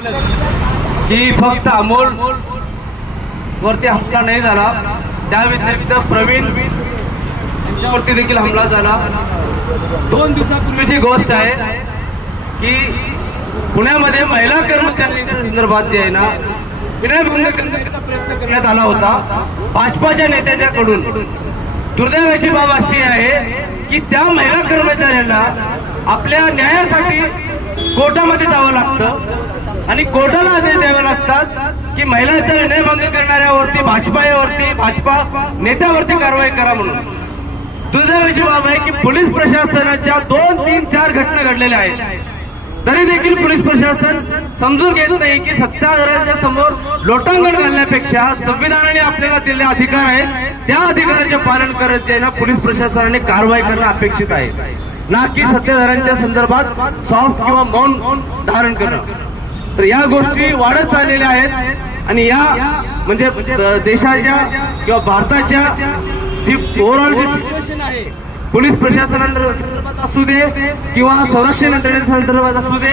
की फक्त अमोल वरती हमला नाही झाला त्या व्यतिरिक्त प्रवीण यांच्यावरती देखील हमला झाला. दोन दिवसापूर्वीची गोष्ट आहे की पुण्यामध्ये महिला कर्मचाऱ्यांच्या संदर्भात जे आहे ना विनयभंग करण्याचा प्रयत्न करण्यात आला होता. भाजपाच्या नेत्याच्याकडून दुर्दैवाची बाब अशी आहे की त्या महिला कर्मचाऱ्यांना आपल्या न्यायासाठी कोर्टामध्ये जावं लागतं. आणि कोर्टाला आदेश द्यावे लागतात की महिलांचा विनयभंग करणाऱ्यावरती भाजपावरती भाजपा नेत्यावरती कारवाई करा म्हणून. दुर्दैवाची बाब आहे की पोलीस प्रशासनाच्या दोन तीन चार घटना घडलेल्या आहेत. तरी देखील पोलीस प्रशासन समजून घेत नाही की सत्ताधाऱ्यांच्या समोर लोटांगण घालण्यापेक्षा संविधानाने आपल्याला दिलेले अधिकार आहेत त्या अधिकाराचे पालन करत जे ना पोलीस प्रशासनाने कारवाई करणं अपेक्षित आहे. ना की सत्ताधाऱ्यांच्या संदर्भात सॉफ्ट किंवा मौन धारण करणं. तर या गोष्टी वाढत चाललेल्या आहेत. आणि या म्हणजे देशाच्या किंवा भारताच्या जी ओव्हरऑल जी सिच्युएशन आहे. पोलीस प्रशासनासंदर्भात असू दे किंवा संरक्षण यंत्रणेच्या संदर्भात असू दे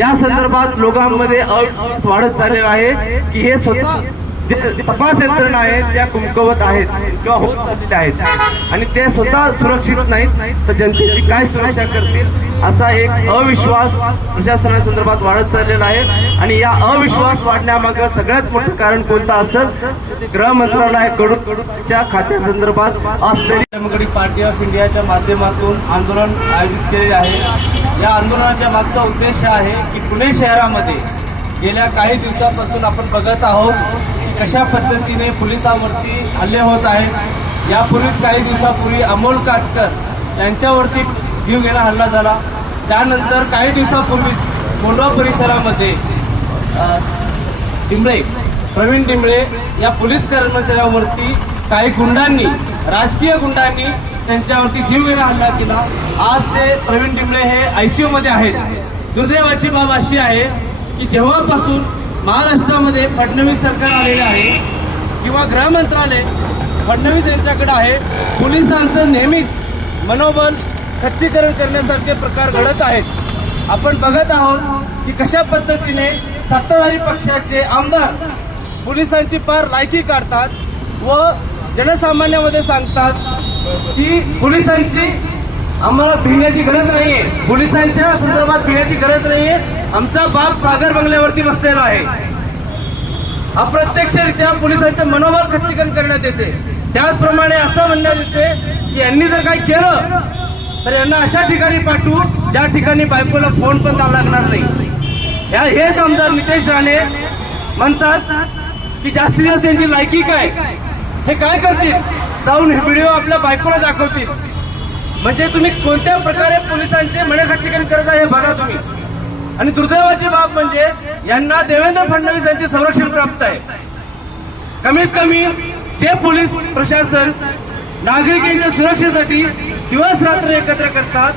या संदर्भात लोकांमध्ये अविश्वास वाढत चाललेला आहे की हे स्वतः जे तपास यंत्रणा आहेत त्या कुमकवत आहेत किंवा होत चाललेल्या आहेत. आणि ते स्वतः सुरक्षित नाहीत तर जनतेची काय सुरक्षा करतील? असा एक अविश्वास प्रशासनासंदर्भात वाढत चाललेला आहे. आणि या अविश्वास वाढण्यामागं सगळ्यात मोठं कारण कोणतं असं गृह मंत्रालयाकडूनच्या खात्यासंदर्भात असलेली डेमोक्रेटिक पार्टी ऑफ इंडियाच्या माध्यमातून आंदोलन आयोजित केलेले आहे. या आंदोलनाच्या मागचा उद्देश आहे की पुणे शहरामध्ये गेल्या काही दिवसापासून आपण बघत आहोत कशा पद्धतीने पोलिसांवरती हल्ले होत आहेत. यापूर्वीच काही दिवसापूर्वी अमोल काटकर यांच्यावरती जीव घेणा हल्ला झाला. त्यानंतर काही दिवसापूर्वीच कोंढवा परिसरामध्ये अ, डिंबळे प्रवीण डिंबळे या पोलीस कर्मचाऱ्यावरती काही गुंडांनी राजकीय गुंडांनी त्यांच्यावरती जीवघेणा हल्ला केला. आज ते प्रवीण डिंबळे हे आयसीयू मध्ये आहेत. दुर्दैवाची बाब अशी आहे की जेव्हापासून महाराष्ट्रामध्ये फडणवीस सरकार आलेले आहे किंवा गृह मंत्रालय फडणवीस यांच्याकडे आहे पोलिसांचं नेहमीच मनोबल खच्चीकरण करण्यासारखे प्रकार घडत आहेत. आपण बघत आहोत की कशा पद्धतीने सत्ताधारी पक्षाचे आमदार पोलिसांची पार लायकी काढतात व जनसामान्यामध्ये सांगतात की पोलिसांची आम्हाला भिण्याची गरज नाहीये. पोलिसांच्या संदर्भात भिण्याची गरज नाहीये. आमचा बाप सागर बंगल्यावरती बसलेला आहे. अप्रत्यक्षरित्या पोलिसांचं मनोबल खच्चीकरण करण्यात येते. त्याचप्रमाणे असं म्हणण्यात येते की यांनी जर काही केलं तर यांना अशा ठिकाणी पाठवू ज्या ठिकाणी बायकोला फोन पण लागणार नाही. या हेच आमदार नितेश राणे म्हणतात की जास्तीत जास्त यांची लायकी काय? हे काय करतील? जाऊन हे व्हिडिओ आपल्या बायकोला दाखवतील. म्हणजे तुम्ही कोणत्या प्रकारे पोलिसांचे मनखच्चीकरण करत आहे हे बघा तुम्ही. आणि दुर्दैवाची बाब म्हणजे यांना देवेंद्र फडणवीस यांचे संरक्षण प्राप्त आहे. कमीत कमी जे पोलीस प्रशासन नागरिकांच्या सुरक्षेसाठी दिवस रात्र एकत्र करतात.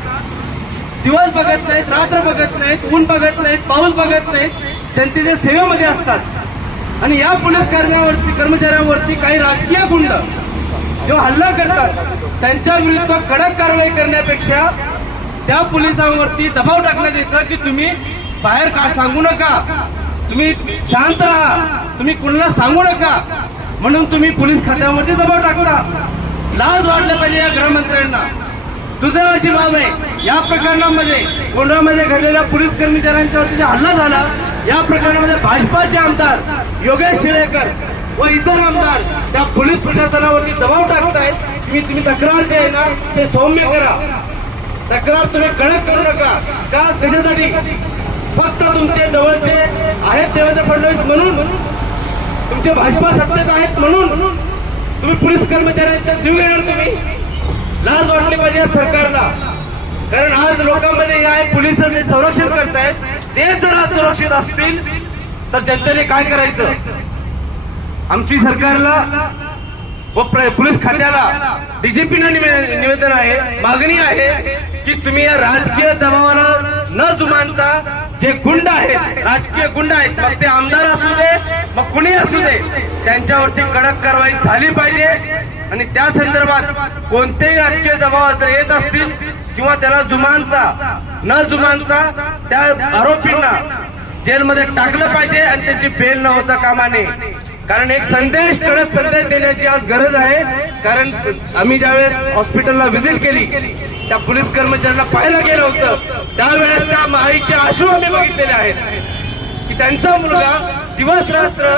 दिवस बघत नाहीत रात्र बघत नाहीत ऊन बघत नाहीत पाऊस बघत नाहीत जनतेच्या सेवेमध्ये असतात. आणि या पोलीस कर्मचाऱ्यांवरती काही राजकीय गुंड जो हल्ला करतात त्यांच्या विरुद्ध कडक कारवाई करण्यापेक्षा त्या पोलिसांवरती दबाव टाकण्यात येतं की तुम्ही बाहेर का सांगू नका? तुम्ही शांत राहा. तुम्ही कुणाला सांगू नका. म्हणून तुम्ही पोलीस खात्यावरती दबाव टाकता. लाज वाटलं पाहिजे या गृहमंत्र्यांना. दुर्दैवाची बाब आहे. या प्रकरणामध्ये गोंधळामध्ये घडलेल्या पोलीस कर्मचाऱ्यांच्यावरती जो हल्ला झाला या प्रकरणामध्ये भाजपाचे आमदार योगेश शिळेकर व इतर आमदार त्या पोलीस प्रशासनावरती दबाव टाकत आहेत की तुम्ही तक्रार जे आहे ना ते सौम्य करा. तक्रार तुम्ही कडक करू नका. का? कशासाठी? फक्त तुमचे जवळचे आहेत देवेंद्र फडणवीस म्हणून. तुमचे भाजपा सत्तेत आहेत म्हणून. तुम्ही पोलीस कर्मचाऱ्यांच्या जीव घेणार तुम्ही. लाज वाटली पाहिजे या सरकारला. कारण आज लोकांमध्ये हे आहे पोलीस जे संरक्षण करतायत. ते जर आज सुरक्षित असतील तर जनतेने काय करायचं? आमची सरकारला व प्र- पोलीस खात्याला डीजीपीना निवेदन आहे मागणी आहे की तुम्ही या राजकीय दबावाला न जुमानता जे गुंड आहेत राजकीय गुंड आहेत मग ते आमदार असू दे मग कुणी असू दे त्यांच्यावरती कडक कारवाई झाली पाहिजे. आणि त्या संदर्भात कोणतेही राजकीय दबाव जर येत असतील किंवा त्याला जुमानता न जुमानता त्या आरोपींना जेलमध्ये टाकलं पाहिजे आणि त्याची बेल न होता कामाने कारण एक संदेश कडक संदेश देण्याची आज गरज आहे. कारण आम्ही ज्यावेळेस हॉस्पिटलला व्हिजिट केली त्या पोलीस कर्मचाऱ्यांना पाहायला गेलं होतं. त्यावेळेस त्या माईचे आशू आम्ही बघितलेले आहेत. की त्यांचा मुलगा दिवस रात्र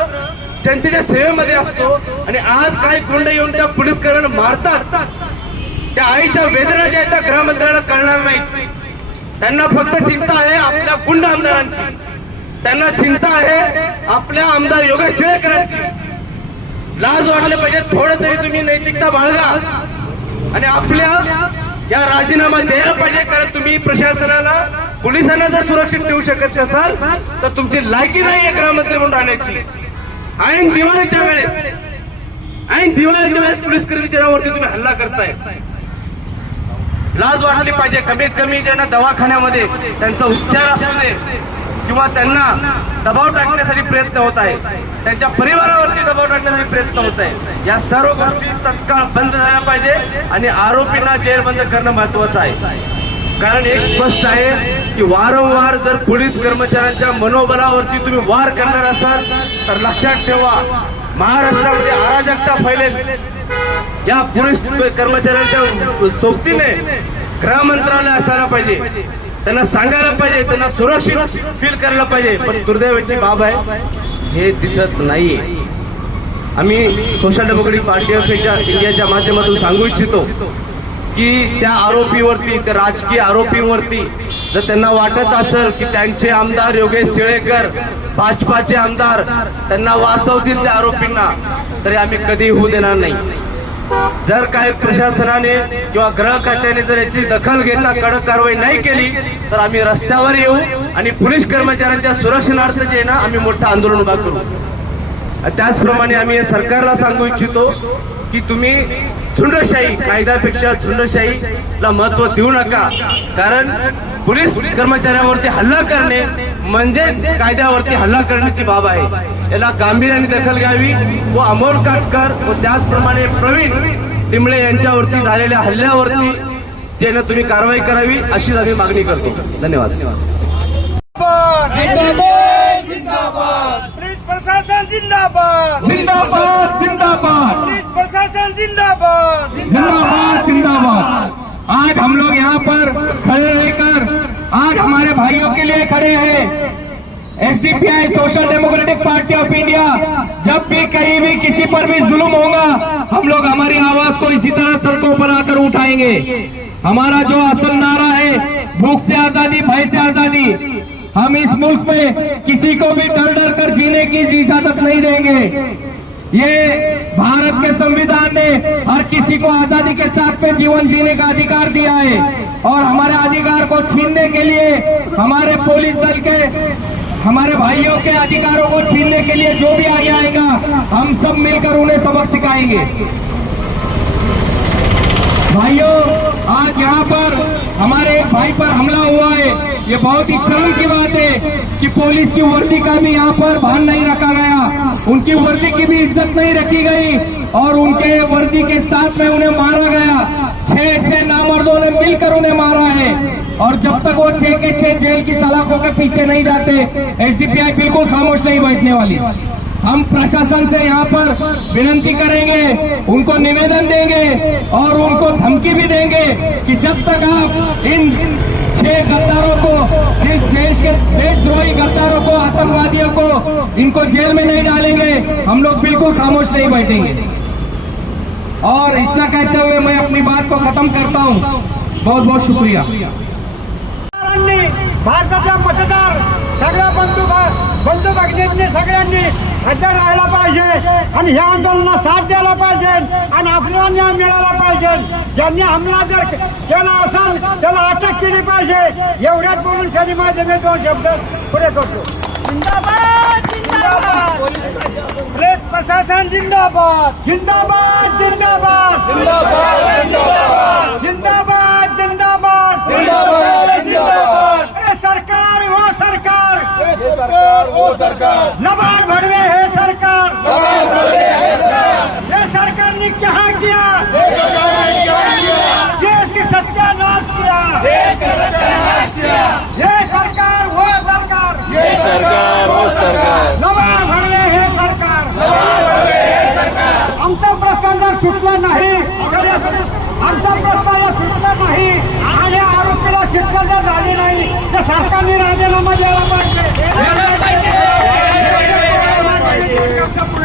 जनतेच्या सेवेमध्ये असतो आणि आज काही गुंड येऊन त्या पोलीस कर्मचाऱ्यांना मारतात. त्या आईच्या वेदना ज्या त्या गृहमंत्र्यांना कळणार नाही त्यांना फक्त चिंता आहे आपल्या गुंड आमदारांची. त्यांना चिंता आहे आपल्या आमदार योगेश टिळेकरांची. लाज वाटले पाहिजे थोडं तरी तुम्ही नैतिकता बाळगा. आणि आपल्या या राजीनामा द्यायला पाहिजे कारण तुम्ही प्रशासनाला पोलिसांना जर सुरक्षित ठेवू शकत नसाल तर तुमची लायकी नाही गृहमंत्री म्हणून राहण्याची. ऐन दिवाळीच्या वेळेस ऐन दिवाळीच्या वेळेस पोलीस कर्मचाऱ्यावरती तुम्ही हल्ला करताय. लाज वाढली पाहिजे कमीत कमी ज्यांना दवाखान्यामध्ये त्यांचा उपचार असू दे किंवा त्यांना दबाव टाकण्यासाठी प्रयत्न होत आहे. त्यांच्या परिवारावरती दबाव टाकण्यासाठी प्रयत्न होत आहे. या सर्व गोष्टी तत्काळ बंद झाल्या पाहिजे आणि आरोपींना जेल बंद करणं महत्वाचं आहे. कारण एक स्पष्ट आहे की वारंवार जर पोलीस कर्मचाऱ्यांच्या मनोबलावरती तुम्ही वार करणार असाल तर लक्षात ठेवा महाराष्ट्रामध्ये अराजकता फैलेल. या पोलीस कर्मचाऱ्यांच्या सोबतीने गृह मंत्रालय असायला पाहिजे. त्यांना सांगायला पाहिजे त्यांना सुरक्षित फील करायला पाहिजे. पण दुर्दैवाची बाब आहे हे दिसत नाहीये. आम्ही सोशल डेमोक्रेटिक पार्टी ऑफ इंडियाच्या माध्यमातून सांगू इच्छितो की त्या आरोपीवरती त्या राजकीय आरोपींवरती जर त्यांना वाटत असेल की त्यांचे आमदार योगेश टिळेकर भाजपाचे आमदार त्यांना वाचवतील त्या आरोपींना तरी आम्ही कधी होऊ देणार नाही. जर काही प्रशासनाने किंवा ग्रह खात्याने जर याची दखल घेता कडक कारवाई नाही केली तर आम्ही रस्त्यावर येऊ आणि पोलीस कर्मचाऱ्यांच्या सुरक्षणार्थ जे ना आम्ही मोठं आंदोलन उभा करू. त्याचप्रमाणे आम्ही सरकारला सांगू इच्छितो की तुम्ही झुंडशाही कायद्यापेक्षा झुंडशाहीला महत्त्व देऊ नका. कारण पोलीस कर्मचाऱ्यांवरती हल्ला करणे म्हणजेच कायद्यावरती हल्ला करण्याची बाब आहे. याला गांभीर्याने दखल घ्यावी व अमोल काटकर व त्याचप्रमाणे प्रवीण टिंबळे यांच्यावरती झालेल्या हल्ल्यावरती जे ना तुम्ही कारवाई करावी अशीच आम्ही मागणी करतो. धन्यवाद. जिंदाबाद जिंदाबाद. पुलिस प्रशासन जिंदाबाद. जिंदाबाद प्रशासन जिंदाबाद. जिंदाबाद जिंदाबाद. आज हम लोग यहाँ पर खड़े आज हमारे भाइयों के लिए खड़े हैं SDPI social democratic party of India जब भी कहीं भी किसी पर भी जुल्म होगा, हम लोग हमारी आवाज़ को इसी तरह सड़कों पर आकर उठाएँगे। हमारा जो असल नारा है, भूख से आज़ादी, भय से आज़ादी, हम इस मुल्क में किसी को भी डर डर कर जीने की इजाज़त नहीं देंगे। ये भारत के संविधान ने हर किसी को आज़ादी के साथ में जीवन जीने का अधिकार दिया है। और हमारे अधिकार को छीनने के लिए हमारे पुलिस दल के, हमारे भाइयों के अधिकारों को छीनने के लिए जो भी आगे आएगा, हम सब मिलकर उन्हें सबक सिखाएँगे। भाइयों, आज यहाँ पर हमारे एक भाई पर हमला ये बहुत ही शर्म की बात है कि पुलिस की वर्दी का भी यहाँ पर भान नहीं रखा गया। उनकी वर्दी की भी इज़्ज़त नहीं रखी गई और उनके वर्दी के साथ में उन्हें मारा गया। छह छह नामर्दों ने मिलकर उन्हें मारा है। और जब तक वो छह के छह जेल की सलाखों के पीछे नहीं जाते, एसडीपीआई बिल्कुल खामोश नहीं बैठने वाली। हम प्रशासन से यहाँ पर विनती करेंगे, उनको निवेदन देंगे और उनको धमकी भी देंगे कि जब तक आप इन छह गद्दारों को देश के देशद्रोही गद्दारों को, आतंकवादियों को, इनको जेल में नहीं डालेंगे। हम लोग बिल्कुल खामोश नहीं बैठेंगे। और इतना कहते हुए मैं अपनी बात को खत्म करता हूँ। बहुत बहुत शुक्रिया। भारताच्या मतदार सगळ्या बंधू बंधू भगिनींनी सगळ्यांनी हजर राहायला पाहिजे आणि ह्या आंदोलनाला साथ द्यायला पाहिजे आणि आपल्याला न्याय मिळाला पाहिजे. ज्यांनी हमला जर केला असेल त्याला अटक केली पाहिजे. एवढ्याच बोलून त्यांनी माझे मी दोन शब्द पुढे करतो. जिंदाबाद जिंदाबाद. पोलीस प्रशासन जिंदाबाद जिंदाबाद. जिंदाबाद जिंदाबाद. जिंदाबाद जिंदाबाद. सरकार वो सरकार। नबाल भरवे है सरकार। नबाल भरवे है सरकार। ये सरकार ने क्या किया? ये सरकार ने क्या किया? देश की सत्यानाश किया। देश का सत्यानाश किया। ये सरकार वो सरकार। ये सरकार वो सरकार। नबाल भरवे है सरकार। नबाल भरवे है सरकार। हम सब प्रश्न छुटला नहीं। हम सब प्रश्न छुटला नाही। आणि आरोपीला शिक्षा जर झाली नाही। सरकार ने राजीनामा द्यायला पाहिजे 頑張れ!